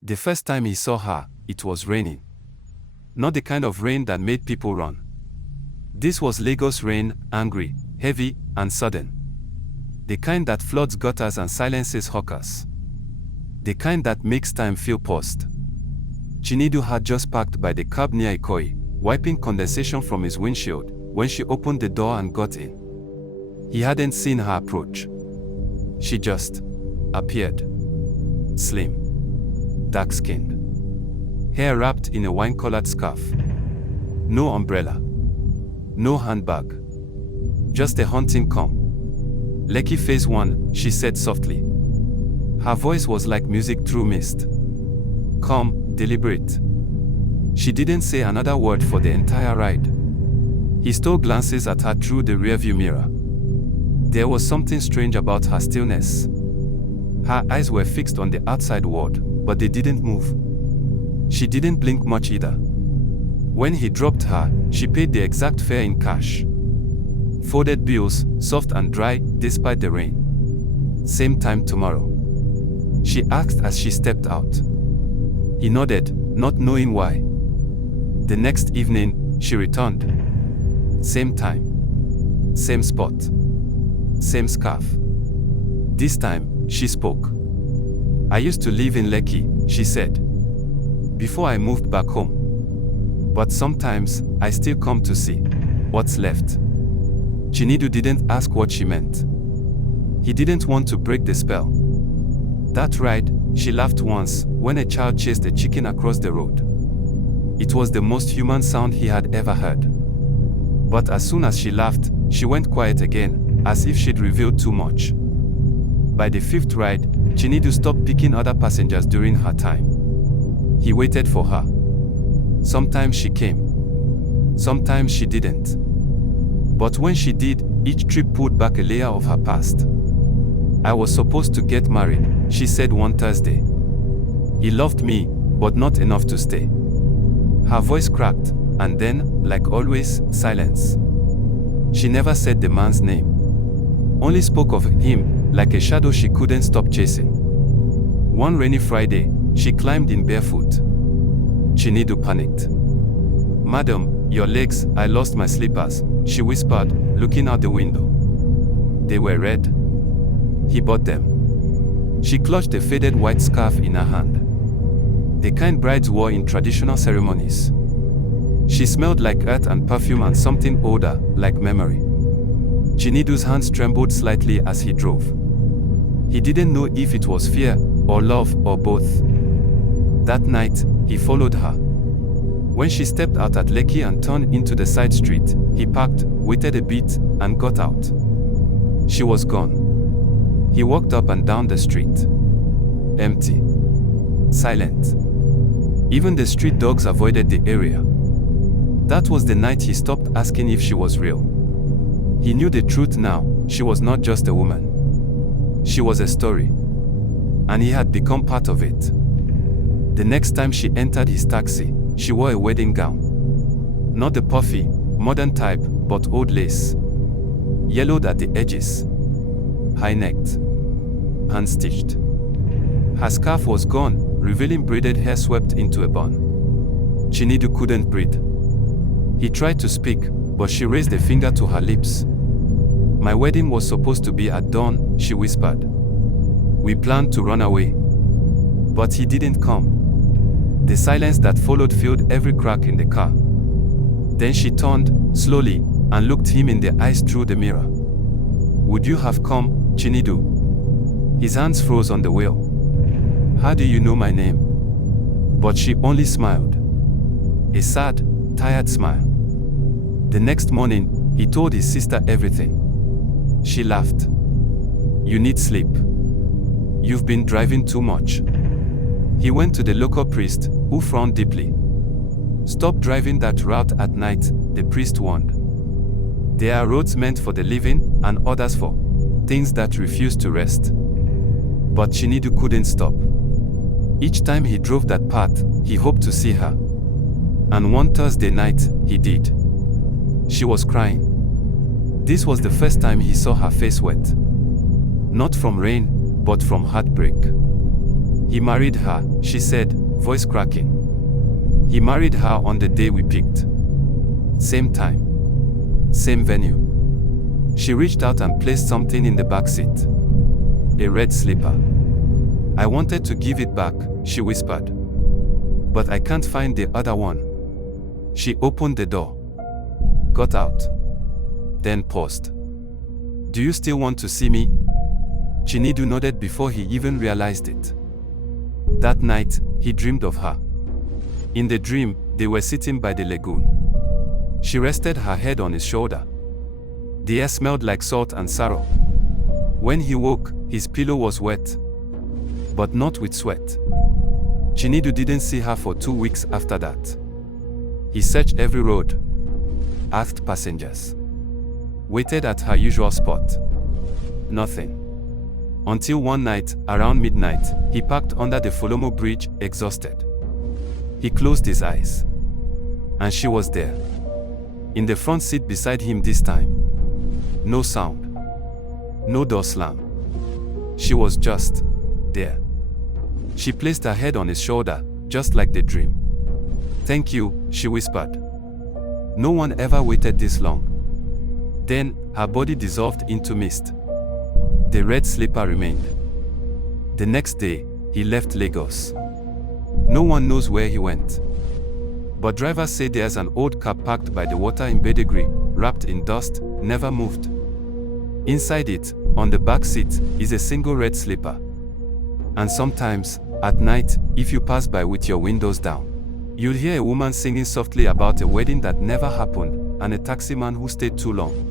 The first time he saw her, it was raining. Not the kind of rain that made people run. This was Lagos rain, angry, heavy, and sudden. The kind that floods gutters and silences hawkers. The kind that makes time feel paused. Chinedu had just parked by the curb near Ikoyi, wiping condensation from his windshield, when she opened the door and got in. He hadn't seen her approach. She just appeared. Slim. Dark-skinned. Hair wrapped in a wine-colored scarf. No umbrella. No handbag. Just a haunting calm. "Lekki phase 1, she said softly. Her voice was like music through mist. Calm, deliberate. She didn't say another word for the entire ride. He stole glances at her through the rearview mirror. There was something strange about her stillness. Her eyes were fixed on the outside world, but they didn't move. She didn't blink much either. When he dropped her, she paid the exact fare in cash. Folded bills, soft and dry, despite the rain. "Same time tomorrow?" she asked as she stepped out. He nodded, not knowing why. The next evening, she returned. Same time. Same spot. Same scarf. This time, she spoke. "I used to live in Lekki," she said, "before I moved back home. But sometimes, I still come to see what's left." Chinedu didn't ask what she meant. He didn't want to break the spell. That ride, she laughed once, when a child chased a chicken across the road. It was the most human sound he had ever heard. But as soon as she laughed, she went quiet again, as if she'd revealed too much. By the fifth ride, Chinedu stopped picking other passengers during her time. He waited for her. Sometimes she came. Sometimes she didn't. But when she did, each trip pulled back a layer of her past. "I was supposed to get married," she said one Thursday. "He loved me, but not enough to stay." Her voice cracked, and then, like always, silence. She never said the man's name. Only spoke of him, like a shadow she couldn't stop chasing. One rainy Friday, she climbed in barefoot. Chinedu panicked. "Madam, your legs, I lost my slippers," she whispered, looking out the window. They were red. He bought them. She clutched a faded white scarf in her hand. The kind brides wore in traditional ceremonies. She smelled like earth and perfume and something older, like memory. Chinedu's hands trembled slightly as he drove. He didn't know if it was fear, or love, or both. That night, he followed her. When she stepped out at Lekki and turned into the side street, he parked, waited a bit, and got out. She was gone. He walked up and down the street. Empty. Silent. Even the street dogs avoided the area. That was the night he stopped asking if she was real. He knew the truth now, she was not just a woman. She was a story. And he had become part of it. The next time she entered his taxi, she wore a wedding gown. Not the puffy, modern type, but old lace. Yellowed at the edges. High-necked. Hand-stitched. Her scarf was gone, revealing braided hair swept into a bun. Chinedu couldn't breathe. He tried to speak, but she raised a finger to her lips. "My wedding was supposed to be at dawn," she whispered. "We planned to run away." But he didn't come. The silence that followed filled every crack in the car. Then she turned, slowly, and looked him in the eyes through the mirror. "Would you have come, Chinedu?" His hands froze on the wheel. "How do you know my name?" But she only smiled. A sad, tired smile. The next morning, he told his sister everything. She laughed. "You need sleep. You've been driving too much." He went to the local priest, who frowned deeply. "Stop driving that route at night," the priest warned. "There are roads meant for the living, and others for things that refuse to rest." But Chinedu couldn't stop. Each time he drove that path, he hoped to see her. And one Thursday night, he did. She was crying. This was the first time he saw her face wet. Not from rain, but from heartbreak. He married her, she said, voice cracking. He married her on the day we picked. Same time. Same venue. She reached out and placed something in the back seat. A red slipper. I wanted to give it back, she whispered. But I can't find the other one. She opened the door. Got out. Then paused. Do you still want to see me? Chinedu nodded before he even realized it. That night, he dreamed of her. In the dream, they were sitting by the lagoon. She rested her head on his shoulder. The air smelled like salt and sorrow. When he woke, his pillow was wet. But not with sweat. Chinedu didn't see her for 2 weeks after that. He searched every road. Asked passengers. Waited at her usual spot. Nothing. Until one night, around midnight, he parked under the Folklore bridge, exhausted. He closed his eyes. And she was there. In the front seat beside him this time. No sound. No door slam. She was just there. She placed her head on his shoulder, just like the dream. Thank you, she whispered. No one ever waited this long. Then, her body dissolved into mist. The red slipper remained. The next day, he left Lagos. No one knows where he went. But drivers say there's an old car parked by the water in Badagry, wrapped in dust, never moved. Inside it, on the back seat, is a single red slipper. And sometimes, at night, if you pass by with your windows down, you'll hear a woman singing softly about a wedding that never happened, and a taximan who stayed too long.